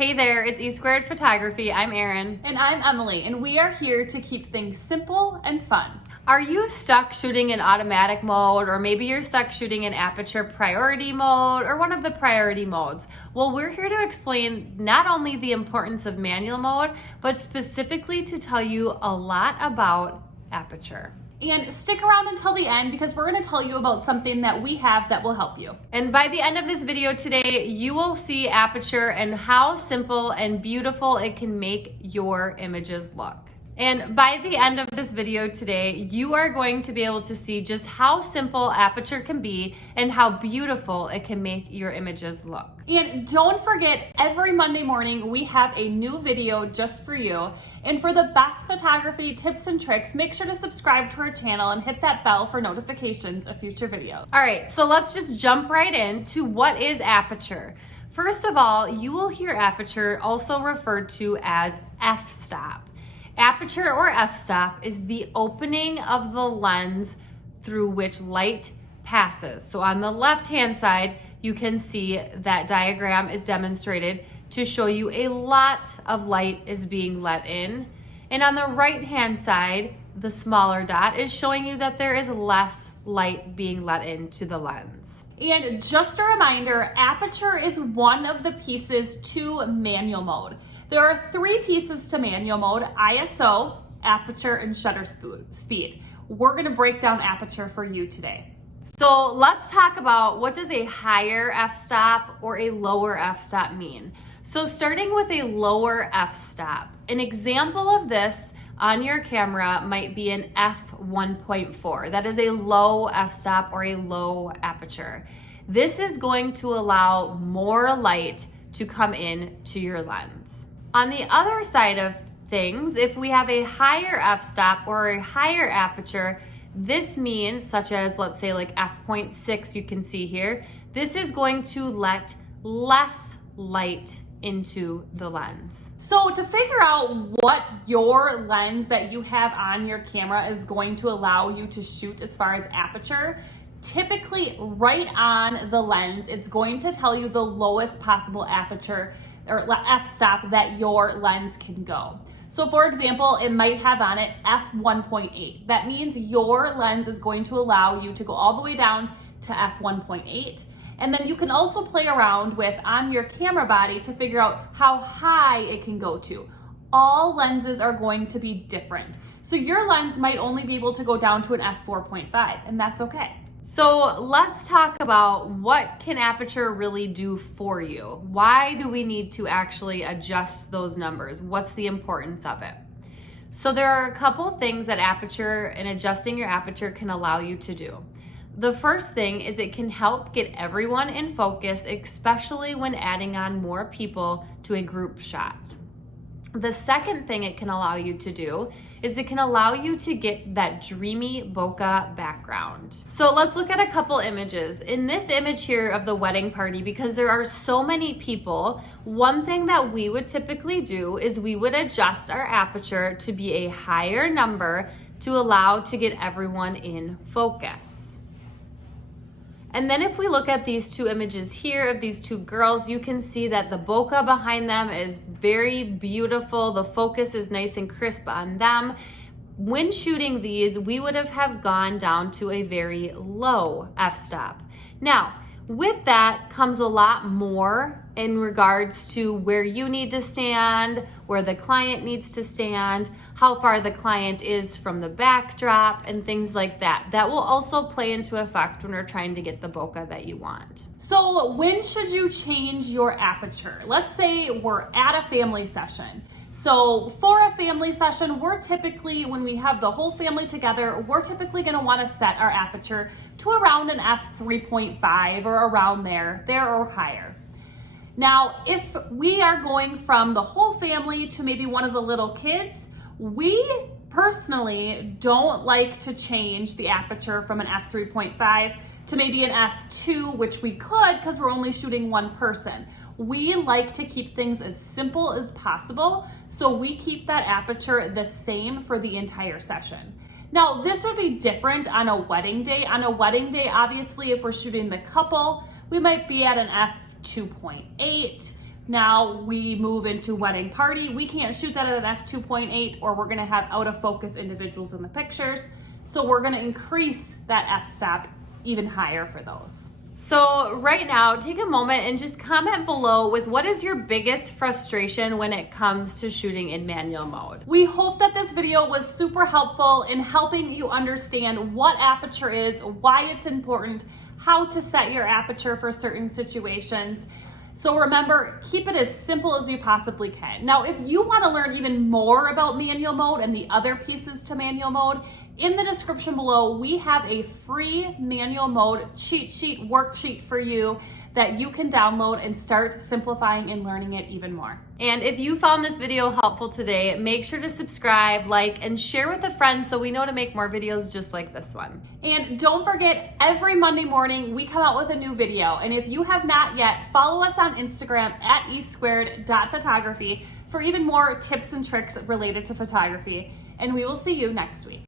Hey there, it's E Squared Photography. I'm Erin. And I'm Emily, and we are here to keep things simple and fun. Are you stuck shooting in automatic mode, or maybe you're stuck shooting in aperture priority mode or one of the priority modes? Well, we're here to explain not only the importance of manual mode, but specifically to tell you a lot about aperture. And stick around until the end because we're going to tell you about something that we have that will help you. And by the end of this video today, you will see aperture and how simple and beautiful it can make your images look. And by the end of this video today, you are going to be able to see just how simple aperture can be and how beautiful it can make your images look. And don't forget, every Monday morning, we have a new video just for you. And for the best photography tips and tricks, make sure to subscribe to our channel and hit that bell for notifications of future videos. All right, so let's just jump right into what is aperture. First of all, you will hear aperture also referred to as f-stop. Aperture or f-stop is the opening of the lens through which light passes. So on the left-hand side, you can see that diagram is demonstrated to show you a lot of light is being let in. And on the right-hand side, the smaller dot is showing you that there is less light being let into the lens. And just a reminder, aperture is one of the pieces to manual mode. There are three pieces to manual mode: ISO, aperture, and shutter speed. We're gonna break down aperture for you today. So let's talk about, what does a higher f-stop or a lower f-stop mean? So starting with a lower f-stop, an example of this on your camera might be an f1.4. That is a low f-stop or a low aperture. This is going to allow more light to come in to your lens. On the other side of things, if we have a higher f-stop or a higher aperture, this means, such as, let's say like f.6, you can see here, this is going to let less light into the lens. So to figure out what your lens that you have on your camera is going to allow you to shoot as far as aperture, typically right on the lens, it's going to tell you the lowest possible aperture or f-stop that your lens can go. So for example, it might have on it f1.8. That means your lens is going to allow you to go all the way down to f1.8. And then you can also play around with on your camera body to figure out how high it can go to. All lenses are going to be different. So your lens might only be able to go down to an f4.5, and that's okay. So let's talk about, what can aperture really do for you? Why do we need to actually adjust those numbers? What's the importance of it? So there are a couple things that aperture and adjusting your aperture can allow you to do. The first thing is it can help get everyone in focus, especially when adding on more people to a group shot. The second thing it can allow you to do is it can allow you to get that dreamy bokeh background. So let's look at a couple images. In this image here of the wedding party, because there are so many people, one thing that we would typically do is we would adjust our aperture to be a higher number to allow to get everyone in focus. And then if we look at these two images here of these two girls, you can see that the bokeh behind them is very beautiful. The focus is nice and crisp on them. When shooting these, we would have gone down to a very low f-stop. Now, with that comes a lot more in regards to where you need to stand, where the client needs to stand, how far the client is from the backdrop, and things like that. That will also play into effect when we're trying to get the bokeh that you want. So when should you change your aperture? Let's say we're at a family session. So for a family session, we're typically, when we have the whole family together, we're typically gonna wanna set our aperture to around an f3.5 or around there or higher. Now, if we are going from the whole family to maybe one of the little kids, we personally don't like to change the aperture from an f3.5 to maybe an f2, which we could because we're only shooting one person. We like to keep things as simple as possible, so we keep that aperture the same for the entire session. Now, this would be different on a wedding day. On a wedding day, obviously, if we're shooting the couple, we might be at an f2.8. Now we move into wedding party. We can't shoot that at an f2.8 or we're gonna have out of focus individuals in the pictures. So we're gonna increase that f-stop even higher for those. So right now, take a moment and just comment below with what is your biggest frustration when it comes to shooting in manual mode. We hope that this video was super helpful in helping you understand what aperture is, why it's important, how to set your aperture for certain situations. So remember, keep it as simple as you possibly can. Now, if you want to learn even more about manual mode and the other pieces to manual mode, in the description below, we have a free manual mode cheat sheet worksheet for you that you can download and start simplifying and learning it even more. And if you found this video helpful today, make sure to subscribe, like, and share with a friend so we know to make more videos just like this one. And don't forget, every Monday morning, we come out with a new video. And if you have not yet, follow us on Instagram at e2photography for even more tips and tricks related to photography. And we will see you next week.